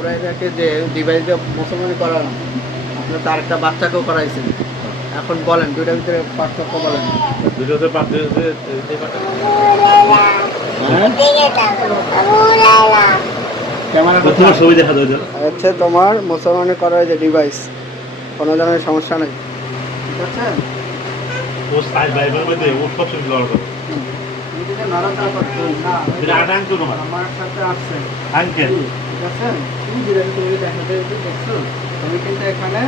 বুড়াইদাকে যে ডিভাইস দিয়ে মুসলমানি করালাম আপনার তার একটা বাচ্চাকেও করাইছেন। এখন বলেন দুইটার ভিতরে পার্থক্য বলেন। দুটো হচ্ছে পাঁচ দুটো হচ্ছে হ্যাঁ তোমার ছবি দেখা যায় হচ্ছে তোমার মুসলমানি করার যে ডিভাইস কোনো ধরনের সমস্যা নেই। ঠিক আছে? আমার সাথে আসছে আঙ্কেল ঠিক আছে তুমি যেটা তুমি দেখাতে দেখছ? তুমি কিন্তু এখানে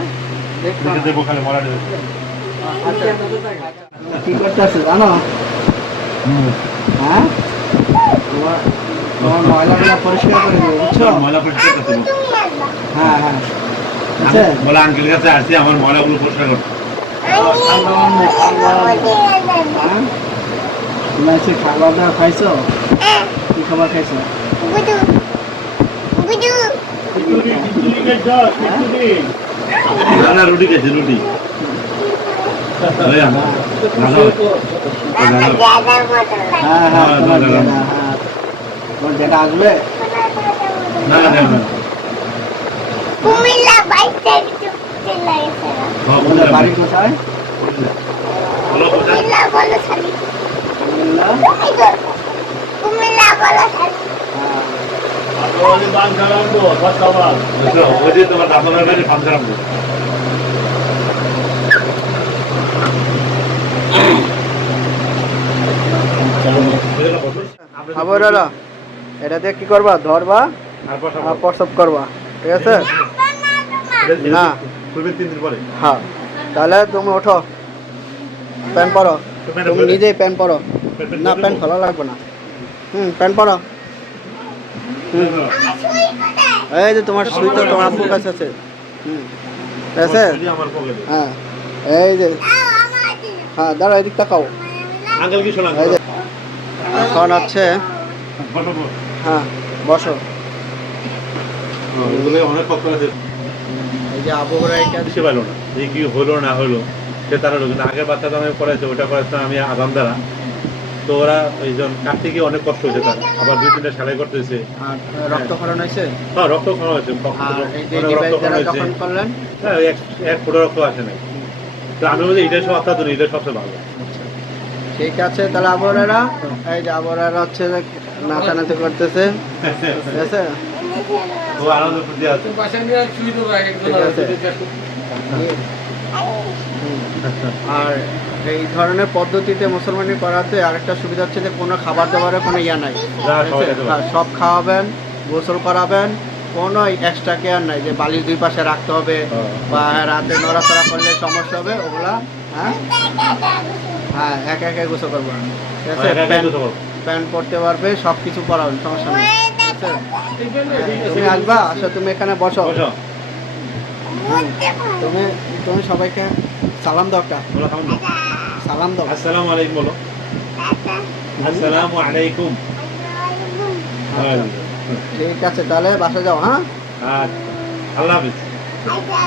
দেখে দেবো দেবে। আচ্ছা। কি করতেছো জানো? হ্যাঁ? তোমার তোমার ময়লাগুলো পরিষ্কার করে বুঝছ? ময়লা পরিষ্কার করতে হবে। হ্যাঁ হ্যাঁ। বলে আঙ্কেল কাছে আসছি আমার ময়লাগুলো পরিষ্কার করতে। হ্যাঁ? তুমি এসে খাবার দাবার খাইছো? কি খাবার খাইছো? না না রুটি খেয়েছি রুটি। না। হ্যাঁ হ্যাঁ যেটা হ্যাঁ। যেটা আসবে? না, না, না। কুমিল্লা বাইতে চলে গেছে বাড়ি কোথায়? কুমিল্লা বলো খালি। কুমিল্লা? কুমিল্লা হ্যাঁ এটা দিয়ে কি করবা? ধরবা প্রসব করবা, ঠিক আছে? না। হ্যাঁ। তাহলে তুমি ওঠো। প্যান্ট পরো। তুমি নিজেই প্যান্ট পরো। না, প্যান্ট? ভালো লাগবে না। হুম, প্যান্ট পরো। এই যে তোমার সুই তো তোমার আব্বুর কাছে আছে। হুম। আছে। হ্যাঁ। এই যে। হ্যাঁ দাঁড়া এদিক তাকাও। এখন হচ্ছে হ্যাঁ বসো। ওগুলো অনেক কষ্ট আছে এই যে না। কি হলো না হলো সে তারা লোক না আগের বাচ্চা তো আমি ওটা আমি আদান দ্বারা। তো ওরা ওই জন কাটতে গিয়ে অনেক কষ্ট হয়েছে তার। আবার দুই তিনটা সেলাই করতেছে আর রক্তক্ষরণ হয়েছে? হ্যাঁ রক্ত খাওয়া হয়েছে আর এই অনেক ডিভাইস রক্ত যারা হয়েছে। যখন করলেন? হ্যাঁ এক এক ফোটা রক্ত আসে নাই। তো আমি বলছি এটা সব অত্যাধুনিক এটা সবচেয়ে ভালো। ঠিক আছে তাহলে আবহাওয়ারা এই যে আবহাওয়ারা হচ্ছে নাচানাচি করতেছে। ঠিক আছে? ও আনন্দ ফুর্তি আছে। ঠিক আছে। আর এই ধরনের পদ্ধতিতে মুসলমানি করাতে আরেকটা সুবিধা হচ্ছে যে কোনো খাবার দাবারের কোনো ইয়া নাই। সব খাওয়াবেন গোসল করাবেন কোনো এক্সট্রা কেয়ার নাই যে বালিশ দুই পাশে রাখতে হবে হ্যাঁ। বা রাতে নড়াচড়া করলে সমস্যা হবে ওগুলা হ্যাঁ? হ্যাঁ একা একা গোসল করব না। ঠিক আছে? প্যান্ট করতে পরতে পারবে সব কিছু পরাবেন সমস্যা নেই। ঠিক আছে? হ্যাঁ, তুমি আসবা আচ্ছা তুমি এখানে বসো। তুমি তুমি সবাইকে সালাম দাও একটা। বলো খাও না। সালাম দাও। আসসালামু আলাইকুম বলো। আসসালামু আলাইকুম। আচ্ছা, ঠিক আছে তাহলে বাসা যাও হ্যাঁ? আচ্ছা। আল্লাহ হাফিজ। আচ্ছা।